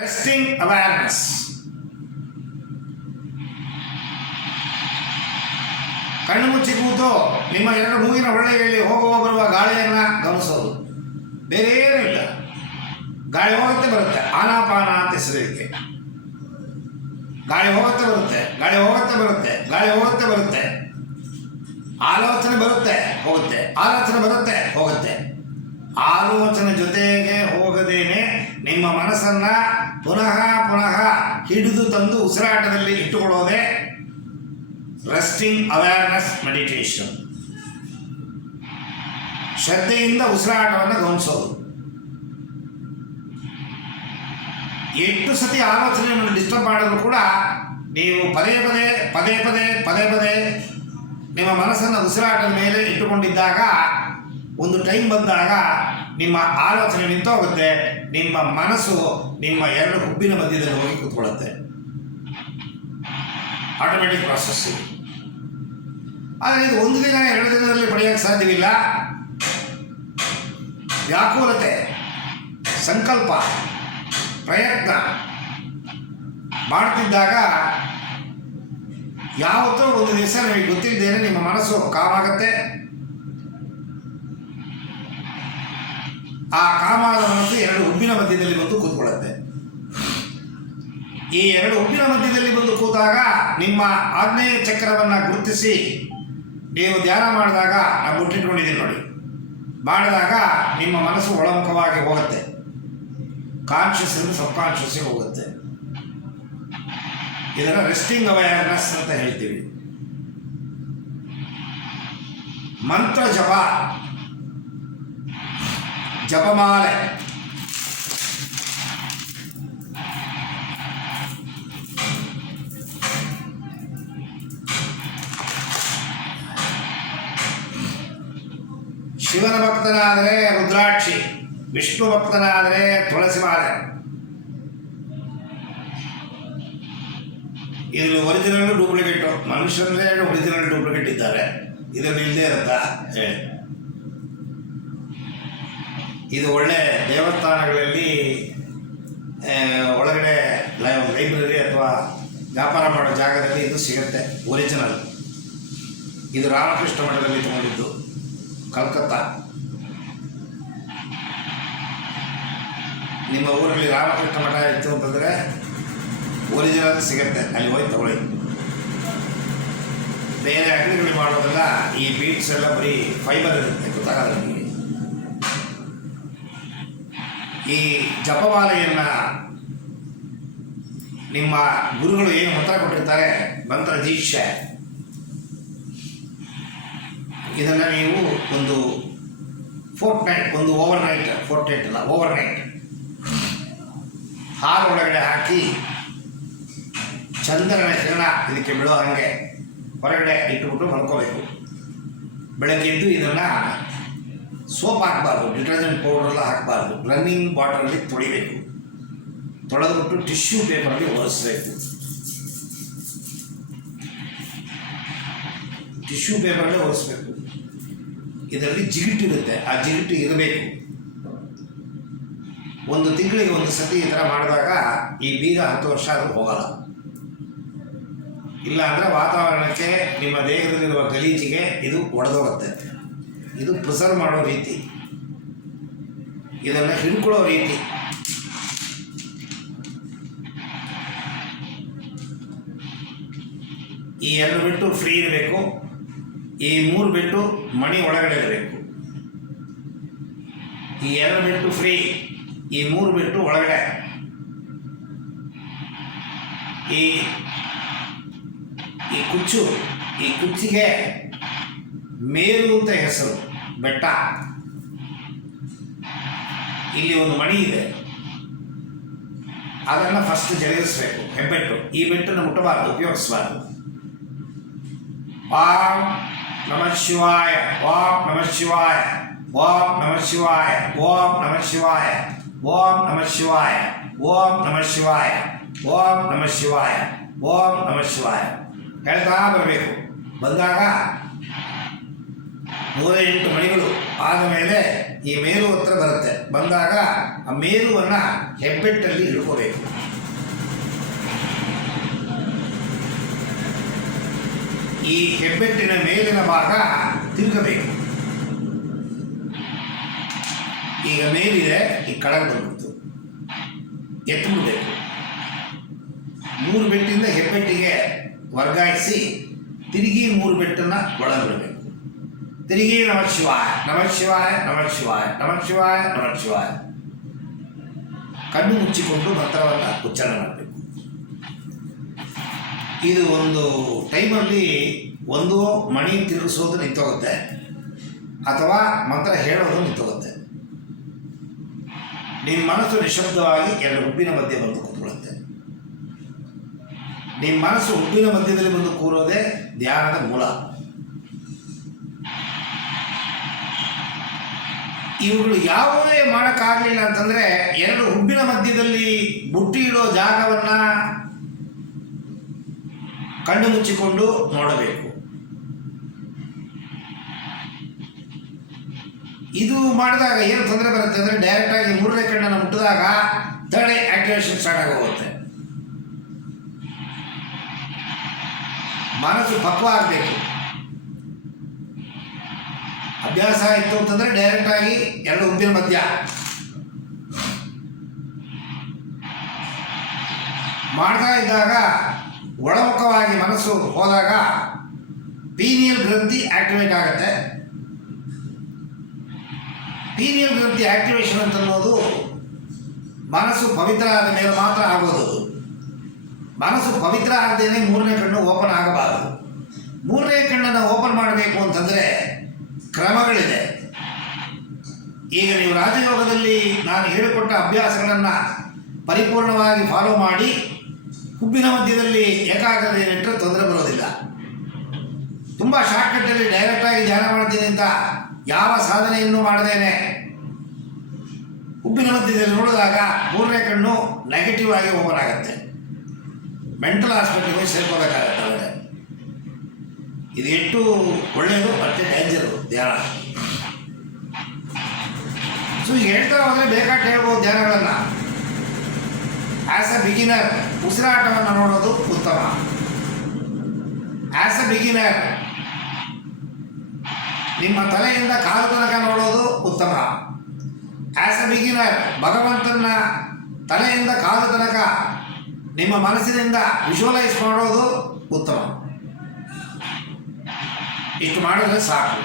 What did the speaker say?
Resting awareness. ಕಣ್ಣು ಮುಚ್ಚಿ ಕೂತು ನಿಮ್ಮ ಎರಡು ಮೂಗಿನ ಹೊಳ್ಳೆಯಲ್ಲಿ ಹೋಗುವ ಬರುವ ಗಾಳಿಯನ್ನು ಗಮನಿಸೋದು, ಬೇರೆ ಏನೂ ಇಲ್ಲ. ಗಾಳಿ ಹೋಗುತ್ತೆ ಬರುತ್ತೆ, ಆನಾಪಾನ ಅಂತ ಹೆಸರಿಕೆ. ಗಾಳಿ ಹೋಗುತ್ತೆ ಬರುತ್ತೆ, ಗಾಳಿ ಹೋಗುತ್ತೆ ಬರುತ್ತೆ, ಗಾಳಿ ಹೋಗುತ್ತೆ ಬರುತ್ತೆ. ಆಲೋಚನೆ ಬರುತ್ತೆ ಹೋಗುತ್ತೆ, ಆಲೋಚನೆ ಬರುತ್ತೆ ಹೋಗುತ್ತೆ. ಆಲೋಚನೆ ಜೊತೆಗೆ ಹೋಗದೇನೆ ನಿಮ್ಮ ಮನಸ್ಸನ್ನ ಪುನಃ ಪುನಃ ಹಿಡಿದು ತಂದು ಉಸಿರಾಟದಲ್ಲಿ ಇಟ್ಟುಕೊಳ್ಳೋದೇ ರೆಸ್ಟಿಂಗ್ ಅವೇರ್ನೆಸ್ ಮೆಡಿಟೇಷನ್. ಶ್ರದ್ಧೆಯಿಂದ ಉಸಿರಾಟವನ್ನು ಗಮನಿಸೋದು. ಎಷ್ಟು ಸತಿ ಆಲೋಚನೆಯನ್ನು ಡಿಸ್ಟರ್ಬ್ ಮಾಡಿದ್ರು ಕೂಡ ನೀವು ಪದೇ ಪದೇ ಪದೇ ಪದೇ ಪದೇ ಪದೇ ನಿಮ್ಮ ಮನಸ್ಸನ್ನು ಉಸಿರಾಟದ ಮೇಲೆ ಇಟ್ಟುಕೊಂಡಿದ್ದಾಗ ಒಂದು ಟೈಮ್ ಬಂದಾಗ ನಿಮ್ಮ ಆಲೋಚನೆ ನಿಂತೋಗುತ್ತೆ. ನಿಮ್ಮ ಮನಸ್ಸು ನಿಮ್ಮ ಎರಡು ಹುಬ್ಬಿನ ಮಧ್ಯದಲ್ಲಿ ಹೋಗಿ ಕೂತ್ಕೊಳ್ಳುತ್ತೆ. ಆಟೋಮೆಟಿಕ್ ಪ್ರಾಸೆಸ್ ಇದು. ಆದರೆ ಇದು ಒಂದು ದಿನ ಎರಡು ದಿನದಲ್ಲಿ ಪಡೆಯೋಕ್ಕೆ ಸಾಧ್ಯವಿಲ್ಲ. ವ್ಯಾಕುಲತೆ, ಸಂಕಲ್ಪ, ಪ್ರಯತ್ನ ಮಾಡ್ತಿದ್ದಾಗ ಯಾವತ್ತೋ ಒಂದು ದಿವಸ ನಿಮಗೆ ಗೊತ್ತಿದ್ದೇನೆ ನಿಮ್ಮ ಮನಸ್ಸು ಕಾಮಾಗತ್ತೆ. ಆ ಕಾಮಾದ ಮನಸ್ಸು ಎರಡು ಹುಬ್ಬಿನ ಮಧ್ಯದಲ್ಲಿ ಬಂದು ಕೂತ್ಕೊಳ್ಳುತ್ತೆ. ಈ ಎರಡು ಹುಬ್ಬಿನ ಮಧ್ಯದಲ್ಲಿ ಬಂದು ಕೂತಾಗ ನಿಮ್ಮ ಆಗ್ನೇಯ ಚಕ್ರವನ್ನು ಗುರುತಿಸಿ ನೀವು ಧ್ಯಾನ ಮಾಡಿದಾಗ ನಾನು ಮುಟ್ಟಿಟ್ಕೊಂಡಿದ್ದೀನಿ ನೋಡಿ, ಮಾಡಿದಾಗ ನಿಮ್ಮ ಮನಸ್ಸು ಒಳಮುಖವಾಗಿ ಹೋಗುತ್ತೆ. ಕಾನ್ಷಿಯಸ್ ಇಂದ ಸಬ್ ಕಾನ್ಷಿಯಸ್ಗೆ ಹೋಗುತ್ತೆ. ಇದನ್ನು ರೆಸ್ಟಿಂಗ್ ಅವೇರ್ನೆಸ್ ಅಂತ ಹೇಳ್ತೀವಿ. ಮಂತ್ರ ಜಪ, ಜಪಮಾಲೆ, ಶಿವನ ಭಕ್ತನಾದರೆ ರುದ್ರಾಕ್ಷಿ, ವಿಷ್ಣು ಭಕ್ತನಾದರೆ ತುಳಸಿ ಮಾಲೆ. ಇದು ಒರಿಜಿನಲ್ ಡೂಪ್ಲಿಕೇಟು. ಮನುಷ್ಯರಲ್ಲೇ ಒರಿಜಿನಲ್ ಡೂಪ್ಲಿಕೇಟ್ ಇದ್ದಾರೆ, ಇದರಲ್ಲಿ ಇಲ್ಲದೆ ಇರುತ್ತಾ ಹೇಳಿ. ಇದು ಒಳ್ಳೆ ದೇವಸ್ಥಾನಗಳಲ್ಲಿ ಒಳಗಡೆ ಲೈಬ್ರರಿ ಅಥವಾ ವ್ಯಾಪಾರ ಮಾಡೋ ಜಾಗದಲ್ಲಿ ಇದು ಸಿಗುತ್ತೆ ಒರಿಜಿನಲ್. ಇದು ರಾಮಕೃಷ್ಣ ಮಠದಲ್ಲಿ ತಗೊಂಡಿದ್ದು, ಕಲ್ಕತ್ತಾ. ನಿಮ್ಮ ಊರಲ್ಲಿ ರಾಮಕೃಷ್ಣ ಮಠ ಇತ್ತು ಅಂತಂದರೆ ಒರಿಜಿನಲ್ ಸಿಗುತ್ತೆ, ಅಲ್ಲಿ ಹೋಗಿ ತಗೊಳ್ಳಿ. ಬೇರೆ ಅಂಗಡಿಗಳು ಮಾಡೋದೆಲ್ಲ ಈ ಬೀಟ್ಸ್ ಎಲ್ಲ ಬರೀ ಫೈಬರ್ ಇರುತ್ತೆ, ಗೊತ್ತಾಗಲ್ಲ ನಿಮಗೆ. ಈ ಜಪಮಾಲೆಯನ್ನು ನಿಮ್ಮ ಗುರುಗಳು ಏನು ಮಂತ್ರ ಕೊಟ್ಟಿರ್ತಾರೆ, ಮಂತ್ರ ದೀಕ್ಷೆ, ಇದನ್ನು ನೀವು ಒಂದು ಫೋರ್ಟ್ನೈಟ್, ಒಂದು ಓವರ್ನೈಟ್, ಫೋರ್ಟ್ನೈಟ್ ಅಲ್ಲ ಓವರ್ನೈಟ್, ಹಾಲು ಒಳಗಡೆ ಹಾಕಿ ಚಂದ್ರನ ಕಿರಣ ಇದಕ್ಕೆ ಬೀಳೋ ಹಾಗೆ ಹೊರಗಡೆ ಇಟ್ಟುಬಿಟ್ಟು ಮಲ್ಕೋಬೇಕು. ಬೆಳಗ್ಗೆದ್ದು ಇದನ್ನು ಸೋಪ್ ಹಾಕಬಾರ್ದು, ಡಿಟರ್ಜೆಂಟ್ ಪೌಡರೆಲ್ಲ ಹಾಕಬಾರ್ದು, ರನ್ನಿಂಗ್ ವಾಟರಲ್ಲಿ ತೊಳಿಬೇಕು. ತೊಳೆದ್ಬಿಟ್ಟು ಟಿಶ್ಯೂ ಪೇಪರಲ್ಲಿ ಒರೆಸ್ಬೇಕು. ಟಿಶ್ಯೂ ಪೇಪರಲ್ಲೇ ಒರೆಸ್ಬೇಕು. ಇದರಲ್ಲಿ ಜಿಗಿಟ್ಟಿರುತ್ತೆ, ಆ ಜಿಗಿಟ್ಟು ಇರಬೇಕು. ಒಂದು ತಿಂಗಳಿಗೆ ಒಂದು ಸತಿ ಈ ಥರ ಮಾಡಿದಾಗ ಈ ಬೀಗ 10 ವರ್ಷ ಆದರೂ ಹೋಗಲ್ಲ. ಇಲ್ಲ ಅಂದರೆ ವಾತಾವರಣಕ್ಕೆ, ನಿಮ್ಮ ದೇಹದಲ್ಲಿರುವ ಗಲೀಜಿಗೆ ಇದು ಒಡೆದೋಗುತ್ತೆ. ಇದು ಪ್ರಿಸರ್ವ್ ಮಾಡೋ ರೀತಿ, ಇದನ್ನು ಹಿಡ್ಕೊಳ್ಳೋ ರೀತಿ. ಈ 2 ಬಿಟ್ಟು ಫ್ರೀ ಇರಬೇಕು, ಈ 3 ಬಿಟ್ಟು ಮಣಿ ಒಳಗಡೆ ಇರಬೇಕು. ಈ 2 ಬಿಟ್ಟು ಫ್ರೀ, ಈ 3 ಬಿಟ್ಟು ಒಳಗಡೆ. ಈ ಕುಚ್ಚು, ಈ ಕುಚ್ಚಿಗೆ ಮೇರು ಅಂತ ಹೆಸರು, ಬೆಟ್ಟ. ಇಲ್ಲಿ ಒಂದು ಮಣಿ ಇದೆ, ಅದನ್ನು ಫಸ್ಟ್ ಜರುಗಿಸ್ಬೇಕು. ಹೆಬ್ಬೆಟ್ಟು, ಈ ಬೆಟ್ಟನ್ನು ಮುಟ್ಟಬಾರ್ದು, ಉಪಯೋಗಿಸಬಾರ್ದು. ಓಂ ನಮಃ ಶಿವಾಯ, ಓಂ ನಮಃ ಶಿವಾಯ, ಓಂ ನಮಃ ಶಿವಾಯ, ಓಂ ನಮಃ ಶಿವಾಯ, ಓಂ ನಮಃ ಶಿವಾಯ, ಓಂ ನಮಃ ಶಿವಾಯ, ಓಂ ನಮಃ ಶಿವಾಯ, ಓಂ ನಮಃ ಶಿವಾಯ ಹೇಳ್ತಾ ಬರಬೇಕು. ಬಂದಾಗ 108 ಮಣಿಗಳು ಆದ ಮೇಲೆ ಈ ಮೇರು ಹತ್ರ ಬರುತ್ತೆ. ಬಂದಾಗ ಆ ಮೇರುವನ್ನು ಹೆಬ್ಬೆಟ್ಟಲ್ಲಿ ಹಿಡ್ಕೋಬೇಕು. ಈ ಹೆಬ್ಬೆಟ್ಟಿನ ಮೇಲಿನ ಭಾಗ ತಿರುಗಬೇಕು. ಈಗ ಮೇಲಿದೆ, ಈ ಕೆಳಗೆ ಬಂದ್ಬಿಡ್ತು, ಎತ್ತಿಬಿಡ್ಬೇಕು. 3 ಬೆಟ್ಟಿಂದ ಹೆಬ್ಬೆಟ್ಟಿಗೆ ವರ್ಗಾಯಿಸಿ ತಿರುಗಿ 3 ಬೆಟ್ಟನ್ನು ಒಳಗಿಡಬೇಕು. ತಿರುಗಿ ನಮಃ ಶಿವಾಯ, ನಮಃ ಶಿವಾಯ, ನಮಃ ಶಿವಾಯ, ನಮಃ ಶಿವಾಯ, ನಮಃ ಶಿವಾಯ. ಕಣ್ಣು ಮುಚ್ಚಿಕೊಂಡು ಮಂತ್ರವನ್ನು ಉಚ್ಚಾರಣೆ ಮಾಡಬೇಕು. ಇದು ಒಂದು ಟೈಮಲ್ಲಿ ಒಂದು ಮಣಿ ತಿರುಗಿಸೋದು ನಿಂತೋಗುತ್ತೆ, ಅಥವಾ ಮಂತ್ರ ಹೇಳೋದು ನಿಂತೋಗುತ್ತೆ. ನಿಮ್ಮ ಮನಸ್ಸು ನಿಶಬ್ದವಾಗಿ 2 ಹುಬ್ಬಿನ ಮಧ್ಯೆ ಬಂದು ಕೂತ್ಕೊಳ್ಳುತ್ತೆ. ನಿಮ್ಮ ಮನಸ್ಸು ಹುಬ್ಬಿನ ಮಧ್ಯದಲ್ಲಿ ಬಂದು ಕೂರೋದೇ ಧ್ಯಾನದ ಮೂಲ. ಇವುಗಳು ಯಾವುದೇ ಮಾಡೋಕ್ಕಾಗಲಿಲ್ಲ ಅಂತಂದರೆ 2 ಹುಬ್ಬಿನ ಮಧ್ಯದಲ್ಲಿ ಬುಟ್ಟಿ ಇಡೋ ಜಾಗವನ್ನು ಕಣ್ಣು ಮುಚ್ಚಿಕೊಂಡು ನೋಡಬೇಕು. ಇದು ಮಾಡಿದಾಗ ಏನು ತೊಂದರೆ ಬರುತ್ತೆ ಅಂದರೆ ಡೈರೆಕ್ಟಾಗಿ 3ನೇ ಕಣ್ಣನ್ನು ಮುಟ್ಟಿದಾಗ 3rd ಐ ಆಕ್ಟಿವೇಶನ್ ಸ್ಟಾರ್ಟ್ ಆಗೋಗುತ್ತೆ. ಮನಸ್ಸು ಪಕ್ವ ಆಗಬೇಕು. ಅಭ್ಯಾಸ ಇತ್ತು ಅಂತಂದರೆ ಡೈರೆಕ್ಟಾಗಿ 2 ಹುಬ್ಬಿನ ಮಧ್ಯ ಮಾಡ್ತಾ ಇದ್ದಾಗ ಒಳಮುಖವಾಗಿ ಮನಸ್ಸು ಹೋದಾಗ ಪೀನಿಯಲ್ ಗ್ರಂಥಿ ಆಕ್ಟಿವೇಟ್ ಆಗುತ್ತೆ. ಪೀನಿಯಲ್ ಗ್ರಂಥಿ ಆಕ್ಟಿವೇಶನ್ ಅಂತ ಅನ್ನೋದು ಮನಸ್ಸು ಪವಿತ್ರ ಆದ ಮೇಲೆ ಮಾತ್ರ ಆಗೋದು. ಮನಸ್ಸು ಪವಿತ್ರ ಆಗದೇನೆ 3ನೇ ಕಣ್ಣು ಓಪನ್ ಆಗಬಾರದು. 3ನೇ ಕಣ್ಣನ್ನು ಓಪನ್ ಮಾಡಬೇಕು ಅಂತಂದರೆ ಕ್ರಮಗಳಿದೆ. ಈಗ ನೀವು ರಾಜಯೋಗದಲ್ಲಿ ನಾನು ಹೇಳಿಕೊಟ್ಟ ಅಭ್ಯಾಸಗಳನ್ನು ಪರಿಪೂರ್ಣವಾಗಿ ಫಾಲೋ ಮಾಡಿ ಹುಬ್ಬಿನ ಮಧ್ಯದಲ್ಲಿ ಏಕಾಗ್ರತೆಯನ್ನಿಟ್ಟರೆ ತೊಂದರೆ ಬರೋದಿಲ್ಲ. ತುಂಬ ಶಾರ್ಟ್ಕಟ್ಟಲ್ಲಿ ಡೈರೆಕ್ಟಾಗಿ ಧ್ಯಾನ ಮಾಡ್ತೀನಿ ಅಂತ ಯಾವ ಸಾಧನೆಯನ್ನು ಮಾಡದೇನೆ ಹುಬ್ಬಿನ ಮಧ್ಯದಲ್ಲಿ ನೋಡಿದಾಗ 3ನೇ ಕಣ್ಣು ನೆಗೆಟಿವ್ ಆಗಿ ಓಪನ್ ಆಗುತ್ತೆ. ಮೆಂಟಲ್ ಹಾಸ್ಪಿಟಲ್ಗೆ ಹೋಗಿ ಸೇರ್ಕೋಬೇಕಾಗತ್ತೆ. ಅವರೇ ಇದು ಎಷ್ಟು ಒಳ್ಳೆಯದು ಮತ್ತೆ ಡೇಂಜರು ಧ್ಯಾನ. ಸೊ ಹೇಳ್ತಾ ಹೋದರೆ ಬೇಕಾದ್ರೆ ಹೇಳ್ಬೋದು ಧ್ಯಾನಗಳನ್ನು. ಆ್ಯಸ್ ಅ ಬಿಗಿನರ್ ಉಸಿರಾಟವನ್ನು ನೋಡೋದು ಉತ್ತಮ. ಆ್ಯಸ್ ಅ ಬಿಗಿನರ್ ನಿಮ್ಮ ತಲೆಯಿಂದ ಕಾಲು ತನಕ ನೋಡೋದು ಉತ್ತಮ. ಆ್ಯಸ್ ಅ ಬಿಗಿನರ್ ಭಗವಂತನ ತಲೆಯಿಂದ ಕಾಲು ತನಕ ನಿಮ್ಮ ಮನಸ್ಸಿನಿಂದ ವಿಜುವಲೈಸ್ ಮಾಡೋದು ಉತ್ತಮ. ಇಷ್ಟು ಮಾಡಿದ್ರೆ ಸಾಕು.